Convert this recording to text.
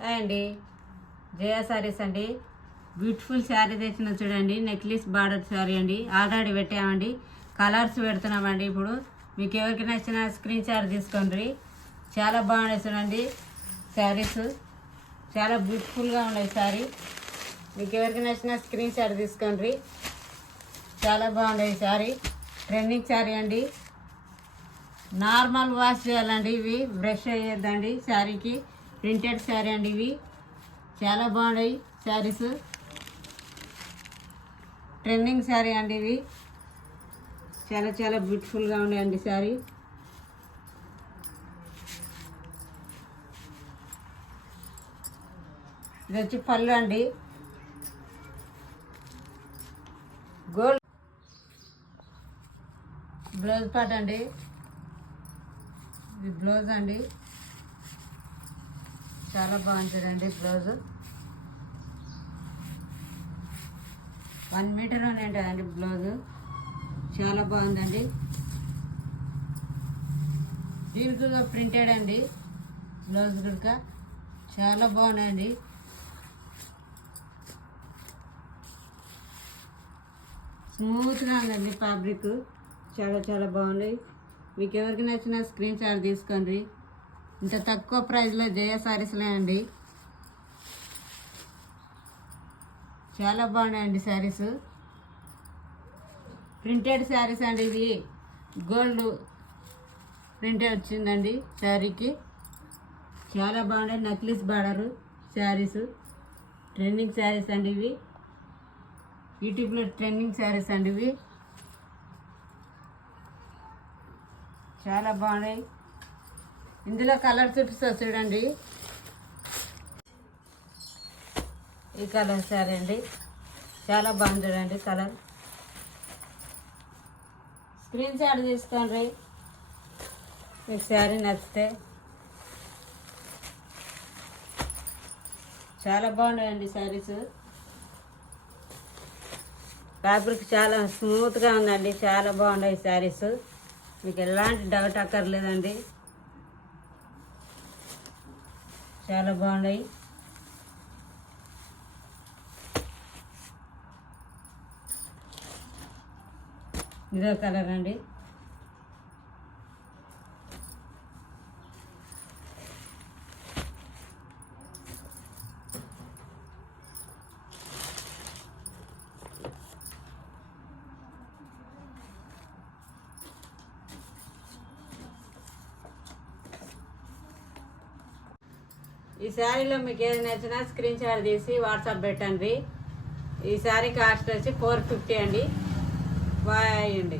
Hi అండి, జయ సారీస్ అండి. Beautiful sari తెచ్చిన చూడండి. నెక్లెస్ బార్డర్ శారీ అండి. ఆల్రెడీ పెట్టామండి, కలర్స్ పెడుతున్నామండి. ఇప్పుడు మీకు ఎవరికి నచ్చిన స్క్రీన్ షాట్ తీసుకోండి. చాలా బాగున్నాయి చూడండి శారీస్, చాలా బ్యూటిఫుల్గా ఉన్నాయి శారీ. మీకు ఎవరికి నచ్చిన స్క్రీన్ షాట్ తీసుకోండి. చాలా బాగున్నాయి శారీ. ట్రెండింగ్ శారీ అండి. నార్మల్ వాష్ చేయాలండి. ఇవి బ్రష్ అయ్యేద్దండి శారీకి. ప్రింటెడ్ శారీ అండి. ఇవి చాలా బాగున్నాయి శారీస్. ట్రెండింగ్ శారీ అండి. ఇవి చాలా చాలా బ్యూటిఫుల్గా ఉన్నాయండి శారీ. ఇది వచ్చి పళ్ళు అండి. గోల్డ్ బ్లౌజ్ పార్ట్ అండి. ఇది బ్లౌజ్ అండి. చాలా బాగుంటుందండి బ్లౌజ్. 1 మీటర్లోనే ఉంటుందండి బ్లౌజ్. చాలా బాగుందండి. దీనికి ప్రింటెడ్ అండి బ్లౌజ్ కూడా చాలా బాగున్నాయండి. స్మూత్గా ఉందండి ఫ్యాబ్రిక్. చాలా చాలా బాగుంది. మీకు ఎవరికి నచ్చిన స్క్రీన్ షాట్ తీసుకోండి. ఇంత తక్కువ ప్రైస్లో జయ శారీస్లే అండి. చాలా బాగున్నాయండి శారీస్. ప్రింటెడ్ శారీస్ అండి. ఇది గోల్డ్ ప్రింటెడ్ వచ్చిందండి శారీకి. చాలా బాగున్నాయి. Necklace border saris. Trending saris అండి ఇవి. యూట్యూబ్లో ట్రెండింగ్ శారీస్ అండి ఇవి. చాలా బాగున్నాయి. ఇందులో కలర్ చూపిస్తా చూడండి. ఈ కలర్ శారీ అండి. చాలా బాగుంది చూడండి కలర్. స్క్రీన్ షాట్ తీసుకోండి మీకు శారీ నచ్చితే. చాలా బాగున్నాయండి శారీస్. ఫ్యాబ్రిక్ చాలా స్మూత్గా ఉందండి. చాలా బాగున్నాయి శారీస్. మీకు ఎలాంటి డౌట్ అక్కర్లేదండి. చాలా బాగున్నాయి. ఇదో కలర్ అండి. ఈ శారీలో మీకు ఏది నచ్చినా స్క్రీన్ షాట్ తీసి వాట్సాప్ పెట్టండి. ఈ శారీ కాస్ట్ వచ్చి 450 అండి. బాయ్ అండి.